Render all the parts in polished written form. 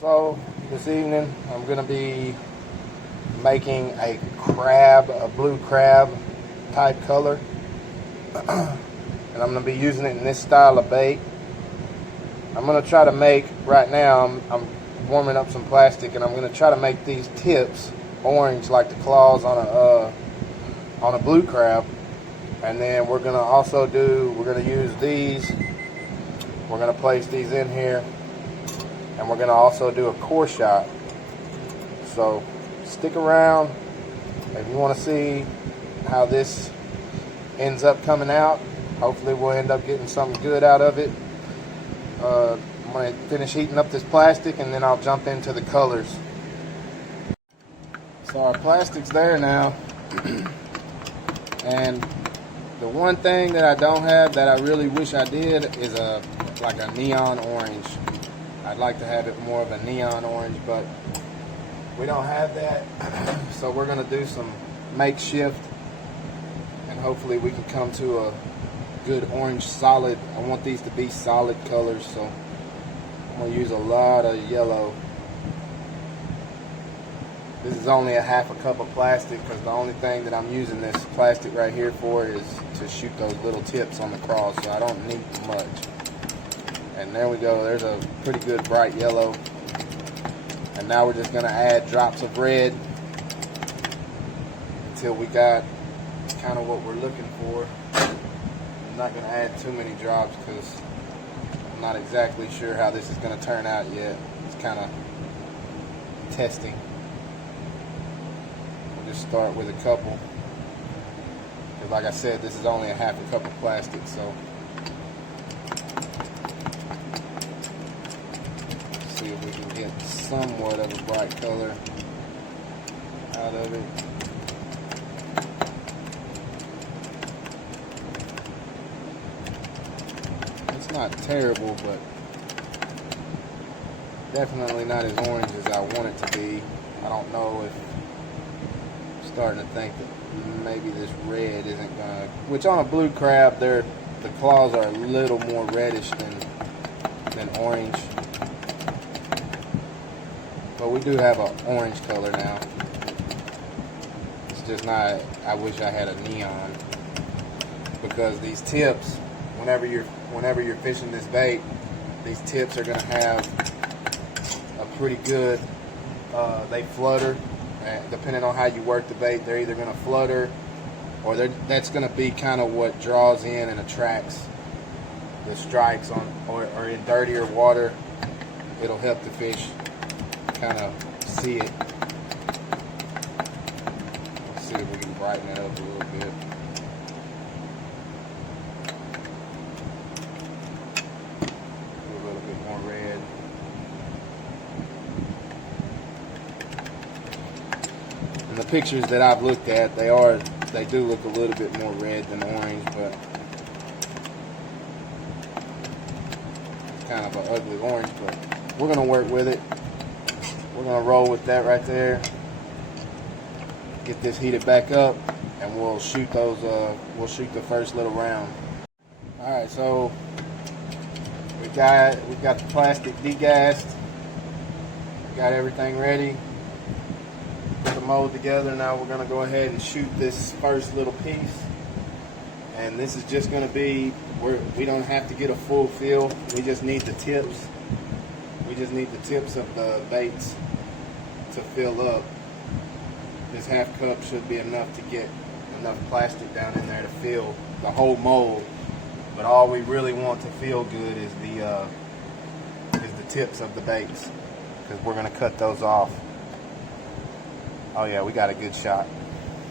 So this evening I'm going to be making a blue crab type color. And I'm going to be using it in this style of bait. I'm going to try to make, right now I'm warming up some plastic, and I'm going to try to make these tips orange like the claws on a blue crab. And then we're going to use these. We're going to place these in here. And we're going to also do a core shot. So stick around if you want to see how this ends up coming out. Hopefully we'll end up getting something good out of it. I'm going to finish heating up this plastic, and then I'll jump into the colors. So our plastic's there now. And the one thing that I don't have that I really wish I did is like a neon orange. I'd like to have it more of a neon orange, but we don't have that. So we're going to do some makeshift, and hopefully we can come to a good orange solid. I want these to be solid colors, so I'm going to use a lot of yellow. This is only a half a cup of plastic, because the only thing that I'm using this plastic right here for is to shoot those little tips on the cross, so I don't need much. And there we go, there's a pretty good bright yellow. And now we're just going to add drops of red until we got kind of what we're looking for. I'm not going to add too many drops because I'm not exactly sure how this is going to turn out yet. It's kind of testing. We'll just start with a couple. Because like I said, this is only a half a cup of plastic, so see if we can get somewhat of a bright color out of it. It's not terrible, but definitely not as orange as I want it to be. I don't know if I'm starting to think that maybe this red isn't gonna, which on a blue crab the claws are a little more reddish than orange. But we do have an orange color now. It's just not, I wish I had a neon, because these tips, whenever you're fishing this bait, these tips are going to have a pretty good, they flutter. Depending on how you work the bait, they're either going to flutter, or that's going to be kind of what draws in and attracts the strikes on, or in dirtier water, it'll help the fish kind of see it. Let's see if we can brighten it up a little bit. A little bit more red. And the pictures that I've looked at, they do look a little bit more red than orange, but it's kind of an ugly orange, but we're going to work with it. We're going to roll with that right there. Get this heated back up, and we'll shoot the first little round. Alright, so we got the plastic degassed. We got everything ready. Put the mold together. Now we're going to go ahead and shoot this first little piece. And this is just going to be, we don't have to get a full fill. We just need the tips. We just need the tips of the baits to fill up. This half cup should be enough to get enough plastic down in there to fill the whole mold. But all we really want to feel good is the tips of the baits, because we're going to cut those off. Oh yeah, we got a good shot.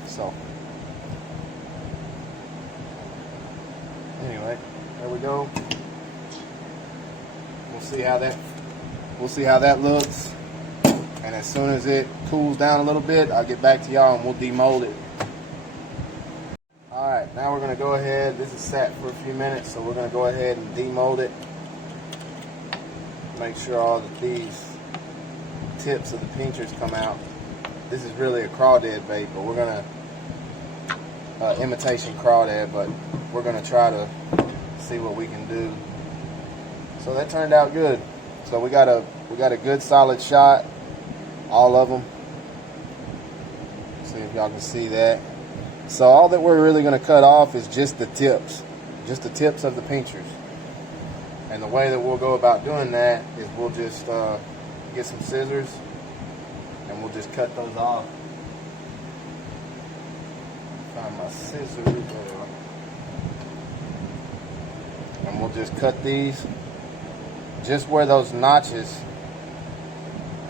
So anyway, there we go. We'll see how that looks. And as soon as it cools down a little bit, I'll get back to y'all and we'll demold it. Alright, now we're going to go ahead. This is sat for a few minutes, so we're going to go ahead and demold it. Make sure all of these tips of the pinchers come out. This is really a crawdad bait, but we're going to imitation crawdad, but we're going to try to see what we can do. So that turned out good. So we got a We got a good solid shot, all of them. See if y'all can see that. So all that we're really going to cut off is just the tips of the pinchers. And the way that we'll go about doing that is we'll just get some scissors and we'll just cut those off. Find my scissors there. And we'll just cut these just where those notches.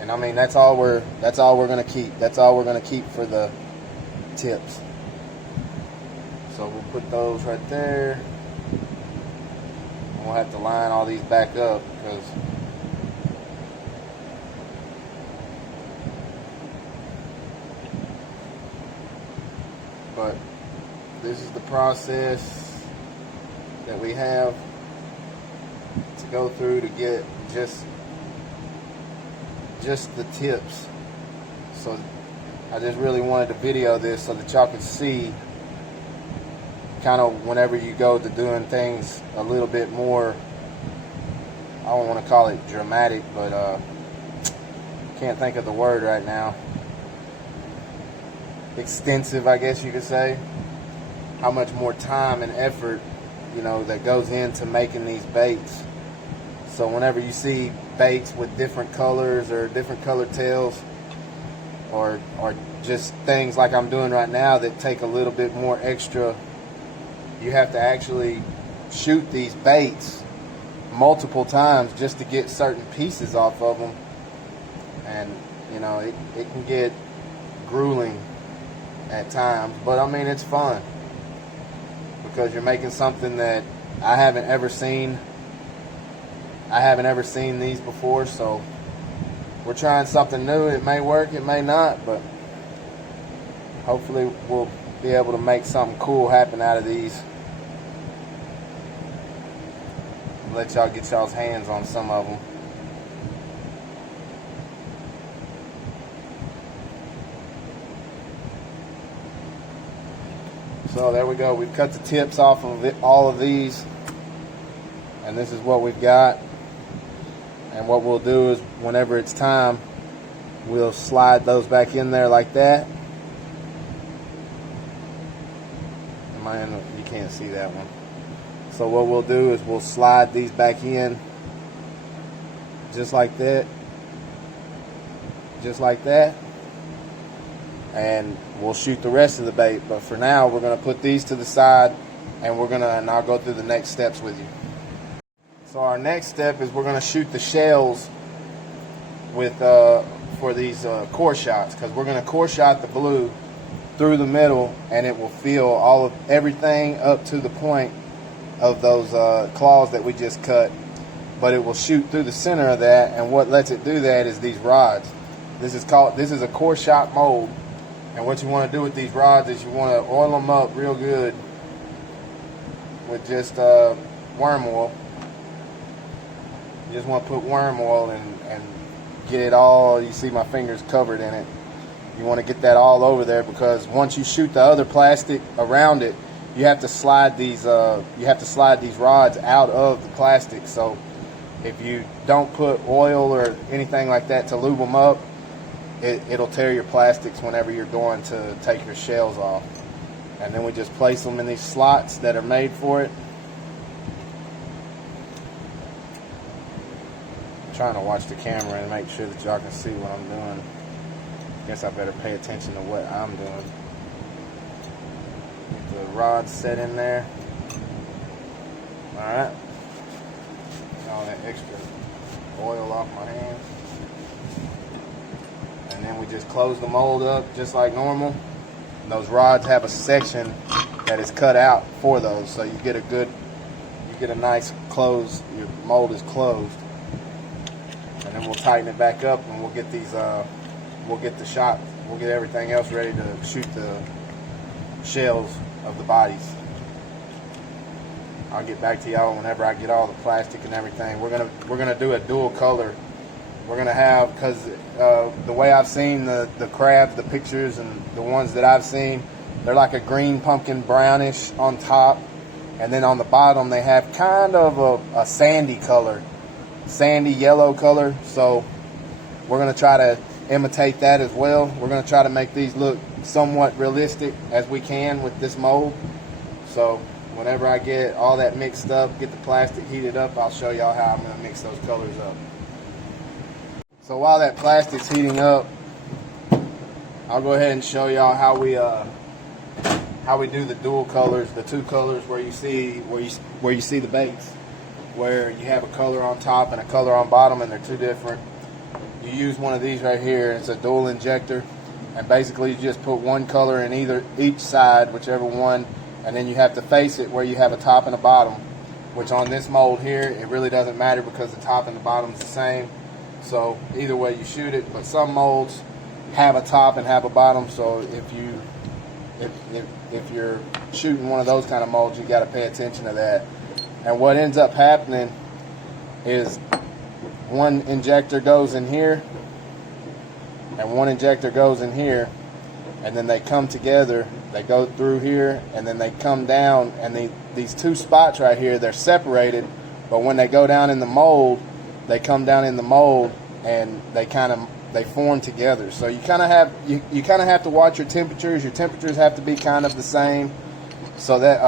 And I mean that's all we're gonna keep. That's all we're gonna keep for the tips. So we'll put those right there. And we'll have to line all these back up because but this is the process that we have to go through to get just the tips. So I just really wanted to video this so that y'all could see kind of whenever you go to doing things a little bit more, I don't want to call it dramatic, but can't think of the word right now. Extensive, I guess you could say. How much more time and effort, you know, that goes into making these baits. So whenever you see baits with different colors or different color tails, or just things like I'm doing right now that take a little bit more extra, you have to actually shoot these baits multiple times just to get certain pieces off of them. And you know, it can get grueling at times, but I mean it's fun because you're making something that I haven't ever seen these before. So we're trying something new. It may work, it may not, but hopefully we'll be able to make something cool happen out of these. Let y'all get y'all's hands on some of them. So there we go. We've cut the tips off of all of these, and this is what we've got. And what we'll do is whenever it's time, we'll slide those back in there like that. You can't see that one. So what we'll do is we'll slide these back in just like that. Just like that. And we'll shoot the rest of the bait. But for now, we're going to put these to the side, and I'll go through the next steps with you. So our next step is we're going to shoot the shells with for these core shots, because we're going to core shot the blue through the middle, and it will feel everything up to the point of those claws that we just cut, but it will shoot through the center of that. And what lets it do that is these rods. This is a core shot mold, and what you want to do with these rods is you want to oil them up real good with just worm oil. You just want to put worm oil and get it all. You see my fingers covered in it. You want to get that all over there, because once you shoot the other plastic around it, you have to slide these rods out of the plastic. So if you don't put oil or anything like that to lube them up, it'll tear your plastics whenever you're going to take your shells off. And then we just place them in these slots that are made for it. I'm trying to watch the camera and make sure that y'all can see what I'm doing. Guess I better pay attention to what I'm doing. Get the rod set in there. Alright. All that extra oil off my hands. And then we just close the mold up just like normal. And those rods have a section that is cut out for those, so you get a nice close. Your mold is closed. And then we'll tighten it back up, and we'll get these we'll get the shot, we'll get everything else ready to shoot the shells of the bodies. I'll get back to y'all whenever I get all the plastic and everything. We're gonna do a dual color. We're gonna have, because the way I've seen the crabs, the pictures and the ones that I've seen, they're like a green pumpkin brownish on top, and then on the bottom they have kind of a sandy color sandy yellow color. So we're going to try to imitate that as well. We're going to try to make these look somewhat realistic as we can with this mold. So whenever I get all that mixed up, get the plastic heated up, I'll show y'all how I'm going to mix those colors up. So while that plastic's heating up, I'll go ahead and show y'all how we do the dual colors, the two colors where you see the baits, where you have a color on top and a color on bottom, and they're two different. You use one of these right here. It's a dual injector, and basically you just put one color in each side, whichever one, and then you have to face it where you have a top and a bottom, which on this mold here it really doesn't matter because the top and the bottom is the same. So either way you shoot it, but some molds have a top and have a bottom, so if you're shooting one of those kind of molds, you got to pay attention to that. And what ends up happening is one injector goes in here and one injector goes in here, and then they come together, they go through here, and then they come down, and these two spots right here, they're separated, but when they go down in the mold, they come down in the mold and they form together. So you kind of have to watch your temperatures. Your temperatures have to be kind of the same, so that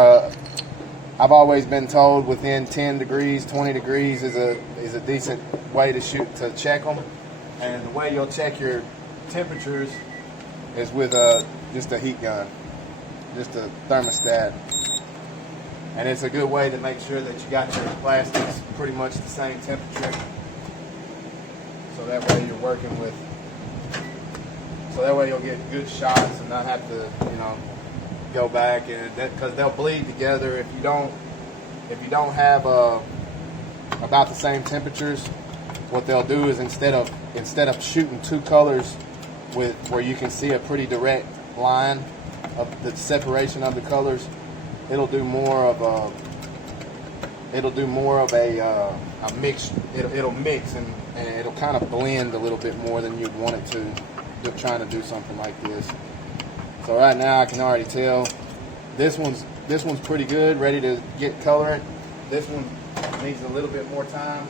I've always been told within 10 degrees, 20 degrees is a decent way to check them. And the way you'll check your temperatures is with just a heat gun, just a thermostat. And it's a good way to make sure that you got your plastics pretty much the same temperature. So that way you're working with, so that way you'll get good shots and not have to, go back, and because they'll bleed together if you don't have about the same temperatures. What they'll do is instead of shooting two colors where you can see a pretty direct line of the separation of the colors, it'll do more of a mix. It'll mix and it'll kind of blend a little bit more than you'd want it to. You're trying to do something like this. So right now I can already tell this one's pretty good, ready to get coloring. This one needs a little bit more time.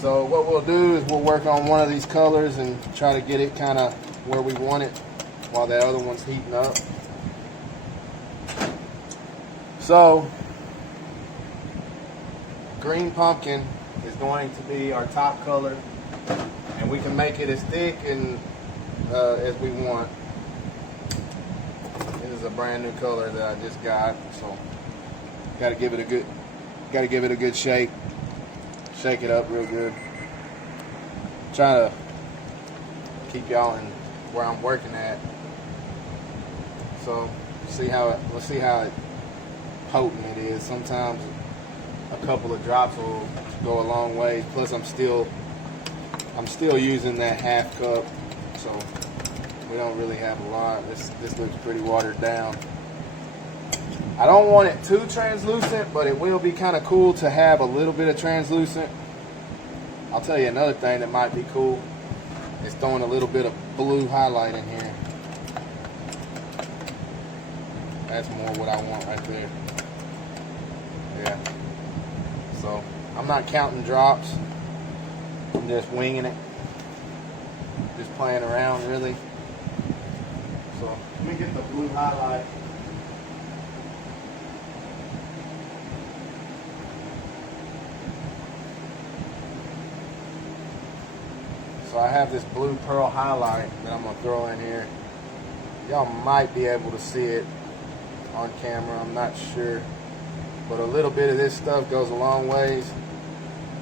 So what we'll do is we'll work on one of these colors and try to get it kind of where we want it while the other one's heating up. So green pumpkin is going to be our top color, and we can make it as thick and as we want. This is a brand new color that I just got, so got to give it a good shake. Shake it up real good. Trying to keep y'all in where I'm working at. So let's see how potent it is. Sometimes a couple of drops will go a long way. Plus I'm still using that half cup, so we don't really have a lot. This looks pretty watered down. I don't want it too translucent, but it will be kind of cool to have a little bit of translucent. I'll tell you another thing that might be cool is throwing a little bit of blue highlight in here. That's more what I want right there. Yeah. So I'm not counting drops. I'm just winging it. Just playing around really. So let me get the blue highlight. So I have this blue pearl highlight that I'm gonna throw in here. Y'all might be able to see it on camera, I'm not sure. But a little bit of this stuff goes a long ways.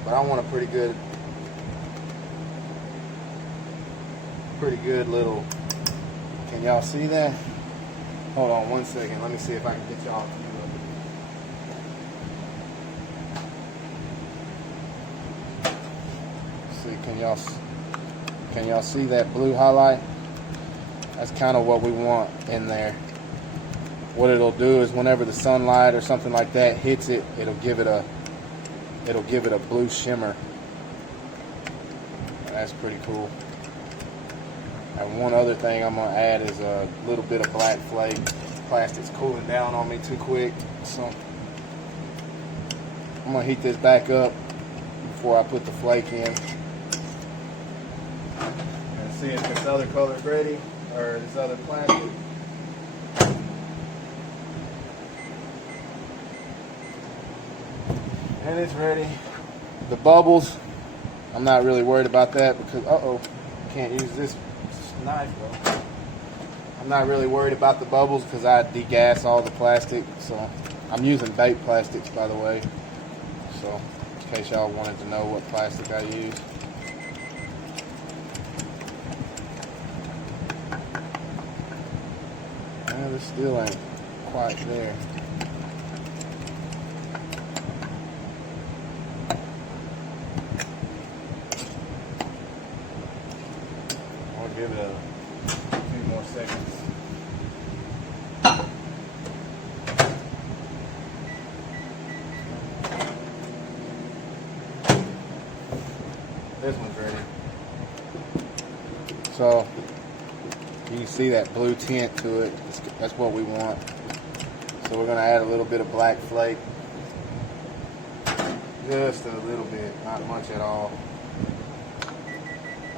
But I want a pretty good little, can y'all see that? Hold on one second, let me see if I can get y'all a view of it. See, can y'all see that blue highlight? That's kind of what we want in there. What it'll do is whenever the sunlight or something like that hits it, it'll give it a blue shimmer. That's pretty cool. And one other thing I'm gonna add is a little bit of black flake. Plastic's cooling down on me too quick, so I'm gonna heat this back up before I put the flake in. And see if this other color's ready, or this other plastic. And it's ready. The bubbles, I'm not really worried about that because, can't use this knife though. I'm not really worried about the bubbles because I degas all the plastic. So I'm using bait plastics, by the way. So in case y'all wanted to know what plastic I use. Well, this still ain't quite there. I'll give it a few more seconds. This one's ready. So you can see that blue tint to it. That's what we want. So we're going to add a little bit of black flake. Just a little bit, not much at all.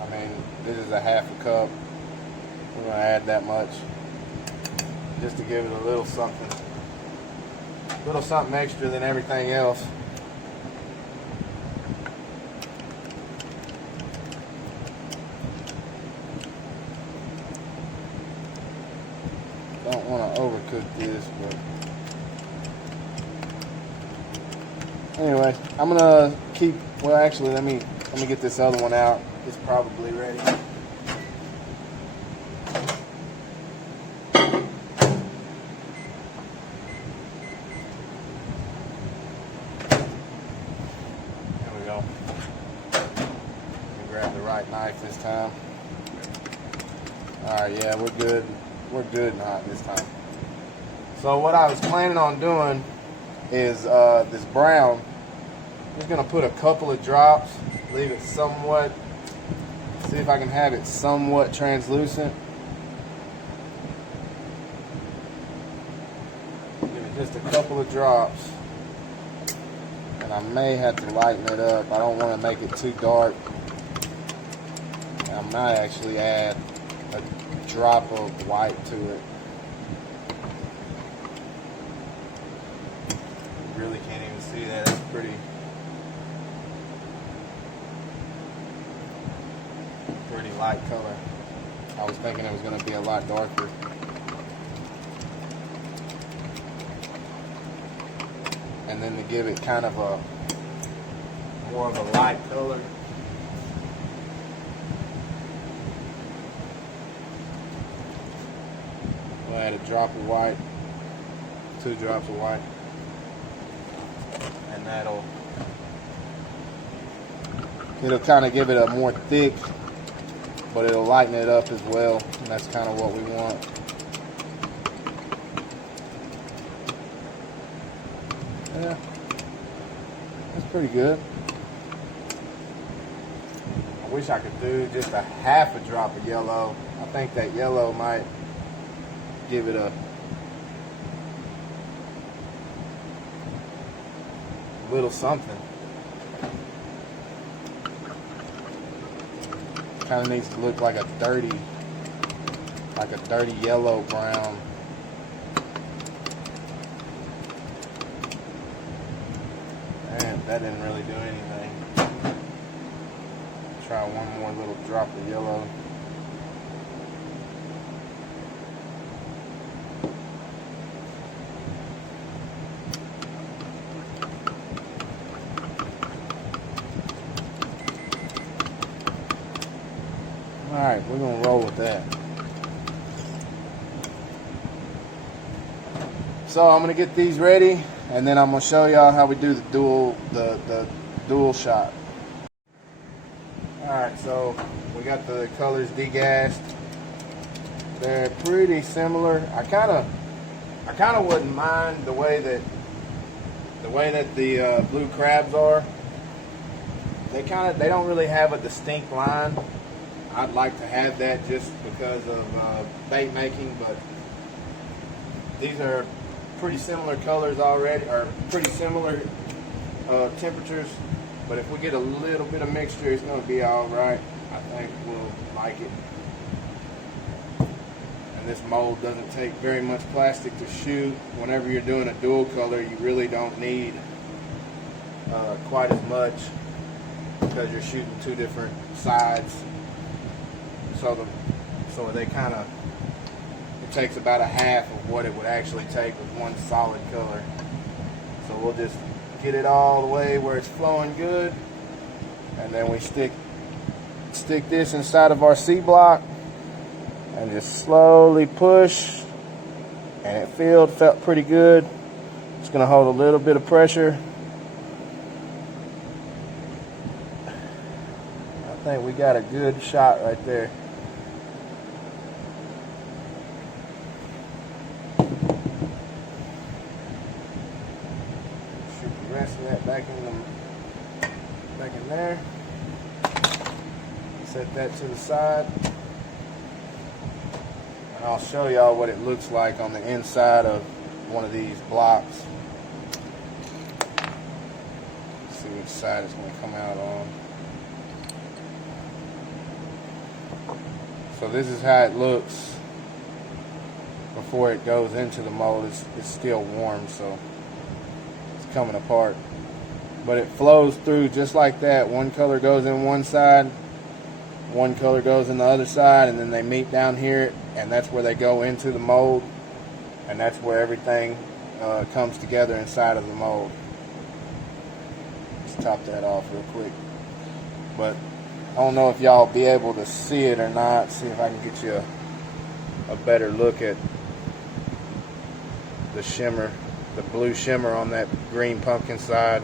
I mean, this is a half a cup. We're going to add that much just to give it a little something extra than everything else. Don't want to overcook this, but anyway, I'm gonna keep. Well, actually, let me get this other one out. It's probably ready. There we go. Let me grab the right knife this time. All right, yeah, we're good. We're good not this time. So what I was planning on doing is this brown. I'm just gonna put a couple of drops, leave it somewhat, see if I can have it somewhat translucent. Give it just a couple of drops, and I may have to lighten it up. I don't want to make it too dark. I might actually add a drop of white to it. You really can't even see that. It's pretty light color. I was thinking it was going to be a lot darker. And then to give it kind of a more of a light color, we'll add a drop of white, 2 drops of white, and it'll kind of give it a more thick, but it'll lighten it up as well, and that's kind of what we want. Yeah, that's pretty good. I wish I could do just a half a drop of yellow. I think that yellow might give it a little something. Kind of needs to look like a dirty yellow brown. Man, that didn't really do anything. Try one more little drop of yellow. Alright, we're going to roll with that. So I'm going to get these ready, and then I'm going to show y'all how we do the dual shot. Alright, so we got the colors degassed. They're pretty similar. I kind of wouldn't mind the way that the blue crabs are. They don't really have a distinct line. I'd like to have that just because of bait making, but these are pretty similar colors already, or pretty similar temperatures. But if we get a little bit of mixture, it's going to be all right. I think we'll like it. And this mold doesn't take very much plastic to shoot. Whenever you're doing a dual color, you really don't need quite as much because you're shooting two different sides. So they kind of, it takes about a half of what it would actually take with one solid color. So we'll just get it all the way where it's flowing good, and then we stick this inside of our C block and just slowly push, and it felt pretty good. It's going to hold a little bit of pressure. I think we got a good shot right there. Shoot the rest of that back in there. Set that to the side. And I'll show y'all what it looks like on the inside of one of these blocks. Let's see which side it's going to come out on. So this is how it looks before it goes into the mold. It's still warm, so it's coming apart. But it flows through just like that. One color goes in one side, one color goes in the other side, and then they meet down here, and that's where they go into the mold, and that's where everything comes together inside of the mold. Let's top that off real quick. But I don't know if y'all be able to see it or not. See if I can get you a better look at the shimmer, the blue shimmer on that green pumpkin side.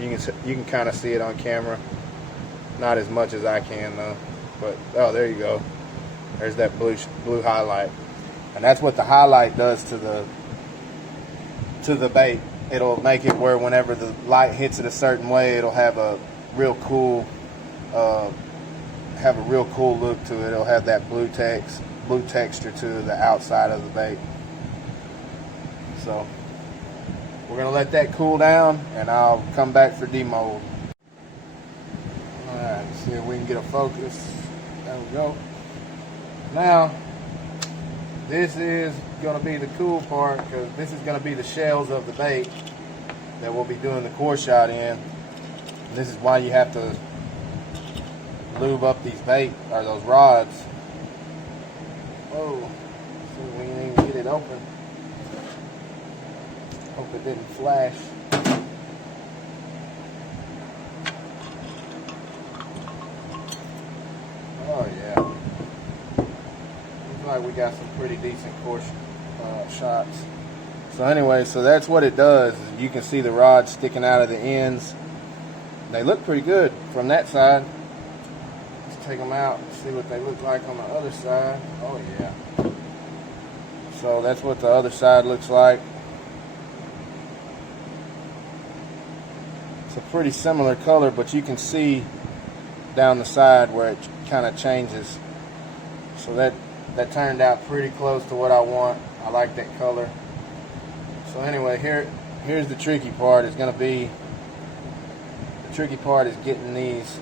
You can kind of see it on camera. Not as much as I can though. But oh, there you go. There's that blue highlight, and that's what the highlight does to the bait. It'll make it where whenever the light hits it a certain way, it'll have a real cool look to it. It'll have that blue texture to the outside of the bait. So we're gonna let that cool down, and I'll come back for demold. All right, let's see if we can get a focus. There we go. Now, this is gonna be the cool part, because this is gonna be the shells of the bait that we'll be doing the core shot in. And this is why you have to lube up these bait, or those rods. Whoa, see if we can even get it open. Hope it didn't flash. Oh yeah. Looks like we got some pretty decent core shots. So anyway, so that's what it does. You can see the rods sticking out of the ends. They look pretty good from that side. Let's take them out and see what they look like on the other side. Oh yeah. So that's what the other side looks like. It's a pretty similar color, but you can see down the side where it kind of changes. So that turned out pretty close to what I want. I like that color. So anyway, here's the tricky part. The tricky part is getting these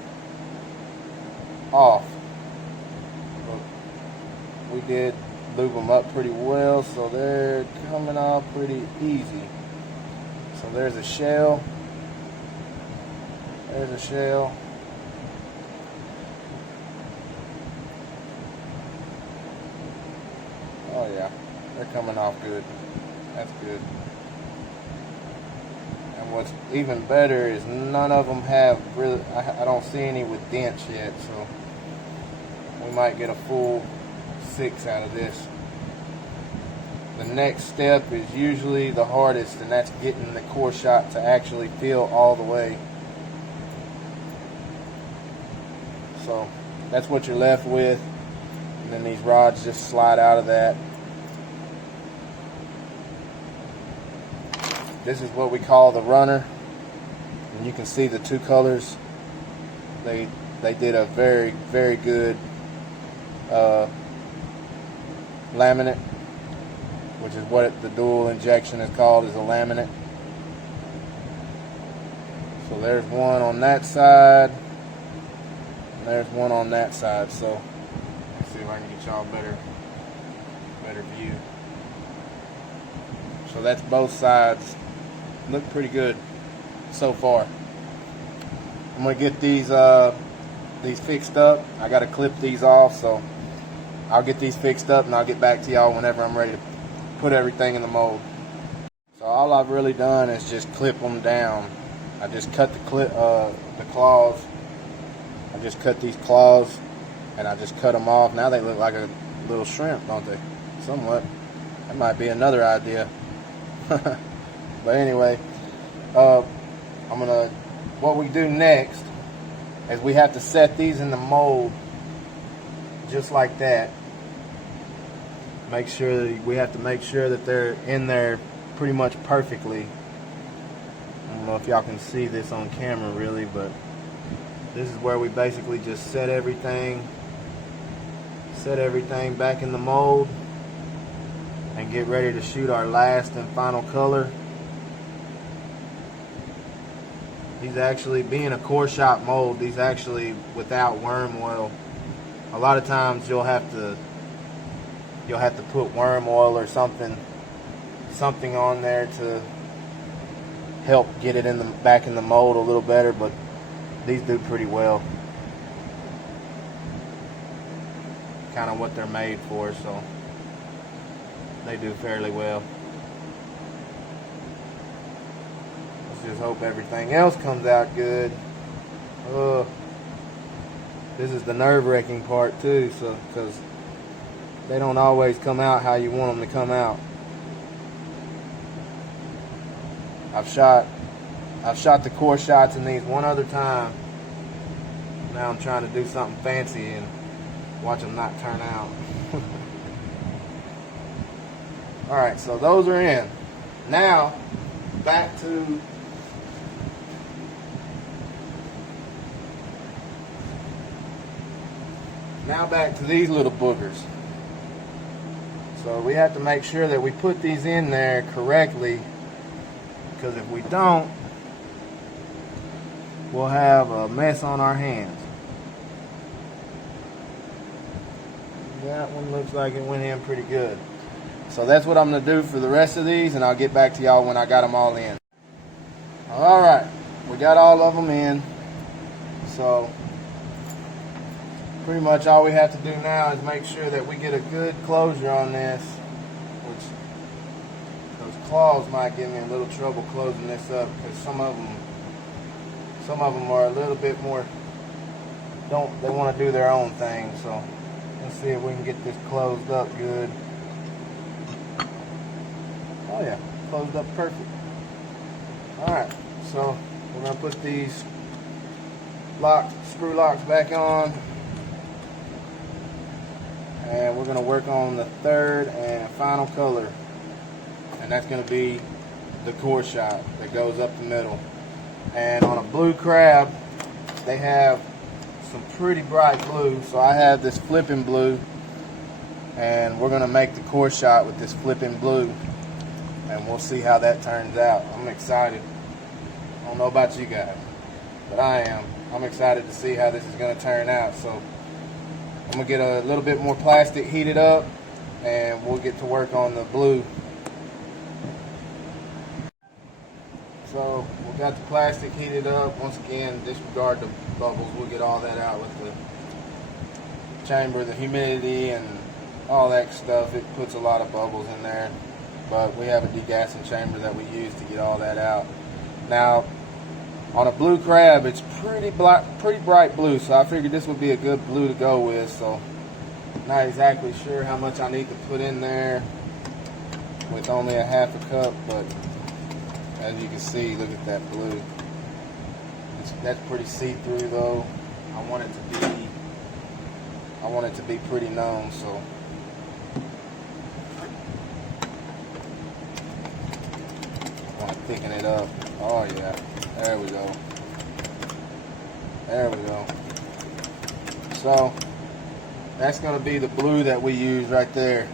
off. But we did lube them up pretty well, so they're coming off pretty easy. So there's a shell. There's a shell. Oh yeah, they're coming off good. That's good. And what's even better is none of them have really, I don't see any with dents yet, so we might get a full 6 out of this. The next step is usually the hardest, and that's getting the core shot to actually feel all the way. So that's what you're left with, and then these rods just slide out of that. This is what we call the runner, and you can see the two colors. They did a very, very good laminate, which is what the dual injection is called, is a laminate. So there's one on that side, and there's one on that side. So let's see if I can get y'all a better view. So that's both sides. Look pretty good so far. I'm gonna get these fixed up. I gotta clip these off, so I'll get these fixed up and I'll get back to y'all whenever I'm ready to put everything in the mold. So all I've really done is just clip them down. I just cut the claws. I just cut these claws and I just cut them off. Now they look like a little shrimp, don't they? Somewhat. That might be another idea. But anyway, what we do next is we have to set these in the mold just like that. We have to make sure that they're in there pretty much perfectly. I don't know if y'all can see this on camera really, but this is where we basically just set everything back in the mold and get ready to shoot our last and final color. These actually, being a core shop mold, these actually without worm oil. A lot of times you'll have to put worm oil or something on there to help get it back in the mold a little better, but these do pretty well. Kind of what they're made for, so they do fairly well. Let's just hope everything else comes out good. This is the nerve-wracking part too, so because they don't always come out how you want them to come out. I've shot the core shots in these one other time. Now I'm trying to do something fancy and watch them not turn out. Alright, so those are in. Now, back to these little boogers. So we have to make sure that we put these in there correctly, because if we don't, we'll have a mess on our hands. That one looks like it went in pretty good. So that's what I'm going to do for the rest of these, and I'll get back to y'all when I got them all in. Alright, we got all of them in. So pretty much all we have to do now is make sure that we get a good closure on this, which those claws might give me a little trouble closing this up, because some of them are a little bit more, they want to do their own thing. So let's see if we can get this closed up good. Oh yeah, closed up perfect. Alright, so we're going to put these screw locks back on. And we're going to work on the third and final color. And that's going to be the core shot that goes up the middle. And on a blue crab, they have some pretty bright blue. So I have this flipping blue. And we're going to make the core shot with this flipping blue. And we'll see how that turns out. I'm excited. I don't know about you guys, but I am. I'm excited to see how this is going to turn out. So I'm going to get a little bit more plastic heated up, and we'll get to work on the blue. So we got the plastic heated up. Once again, disregard the bubbles. We'll get all that out with the chamber, the humidity, and all that stuff. It puts a lot of bubbles in there. But we have a degassing chamber that we use to get all that out. Now, on a blue crab, it's pretty bright blue, so I figured this would be a good blue to go with. So, not exactly sure how much I need to put in there with only a half a cup, but as you can see, look at that blue. That's pretty see-through though. I want it to be pretty known, so. Thicken it up. Oh yeah, there we go. There we go. So that's going to be the blue that we use right there.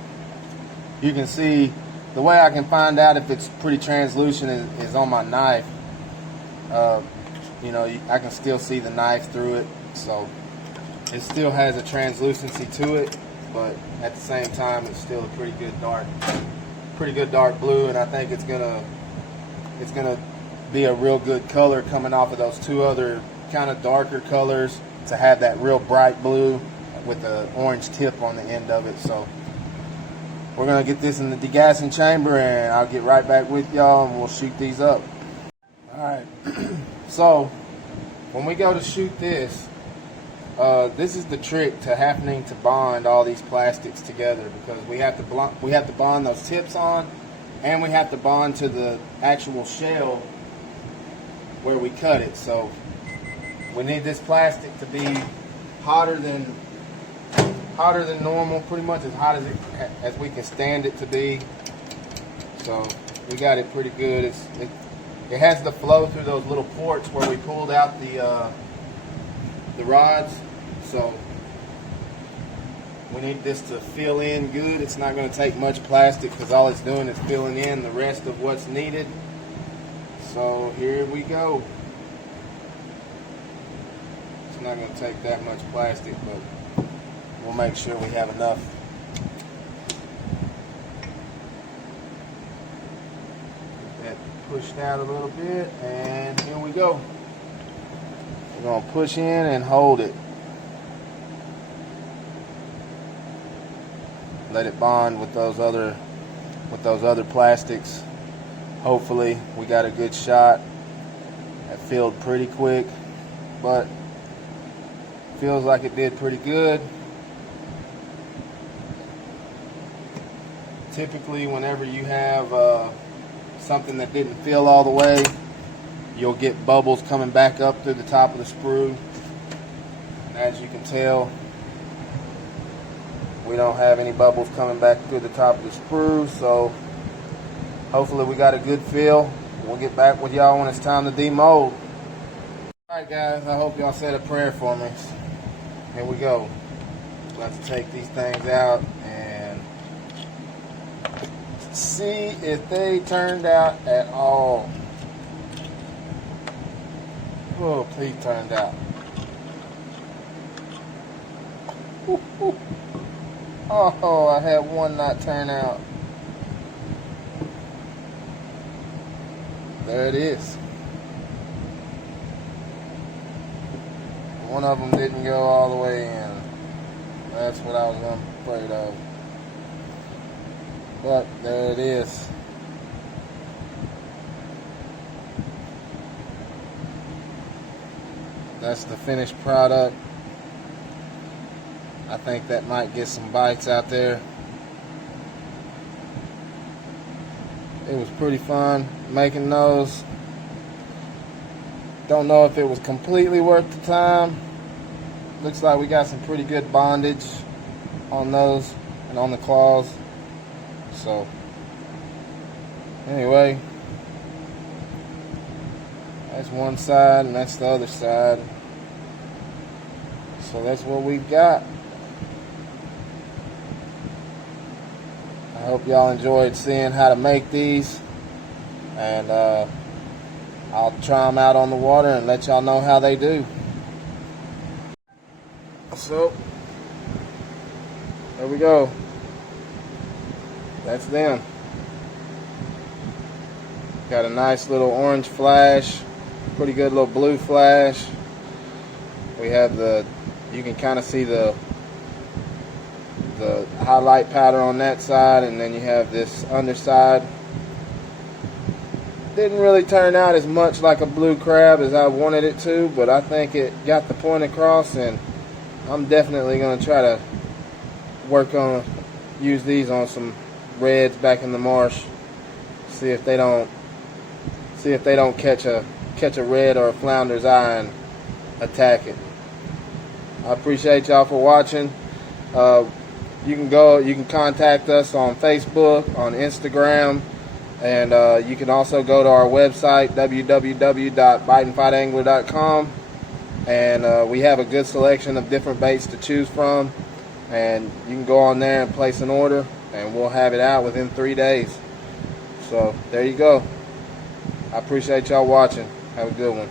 You can see the way I can find out if it's pretty translucent is on my knife. you know, I can still see the knife through it. So it still has a translucency to it, but at the same time, it's still a pretty good dark blue, and I think it's gonna be a real good color coming off of those two other kind of darker colors to have that real bright blue with the orange tip on the end of it. So we're gonna get this in the degassing chamber, and I'll get right back with y'all and we'll shoot these up. All right. So when we go to shoot this, this is the trick to happening to bond all these plastics together, because we have to bond those tips on, and we have to bond to the actual shell where we cut it. So we need this plastic to be hotter than normal, pretty much as hot as we can stand it to be. So we got it pretty good. It has the flow through those little ports where we pulled out the rods. So we need this to fill in good. It's not going to take much plastic because all it's doing is filling in the rest of what's needed. So here we go. It's not going to take that much plastic, but we'll make sure we have enough. Get that pushed out a little bit, and here we go. We're going to push in and hold it. Let it bond with those other plastics. Hopefully we got a good shot. It filled pretty quick, but feels like it did pretty good. Typically, whenever you have something that didn't fill all the way, you'll get bubbles coming back up through the top of the sprue. And as you can tell, we don't have any bubbles coming back through the top of the sprue, so hopefully we got a good fill. We'll get back with y'all when it's time to demold. Alright guys, I hope y'all said a prayer for me. Here we go. Let's take these things out and see if they turned out at all. Oh, please turned out. Ooh, ooh. Oh, I had one not turn out. There it is. One of them didn't go all the way in. That's what I was afraid of. But there it is. That's the finished product. I think that might get some bites out there. It was pretty fun making those. Don't know if it was completely worth the time. Looks like we got some pretty good bondage on those and on the claws. So anyway, that's one side and that's the other side. So that's what we've got. I hope y'all enjoyed seeing how to make these, and I'll try them out on the water and let y'all know how they do. So there we go. That's them. Got a nice little orange flash, pretty good little blue flash. We have you can kind of see the highlight powder on that side, and then you have this underside. Didn't really turn out as much like a blue crab as I wanted it to, but I think it got the point across, and I'm definitely going to try to use these on some reds back in the marsh. See if they don't catch a red or a flounder's eye and attack it. I appreciate y'all for watching. You can contact us on Facebook, on Instagram, and you can also go to our website, www.biteandfightangler.com, and we have a good selection of different baits to choose from, and you can go on there and place an order, and we'll have it out within 3 days. So there you go. I appreciate y'all watching. Have a good one.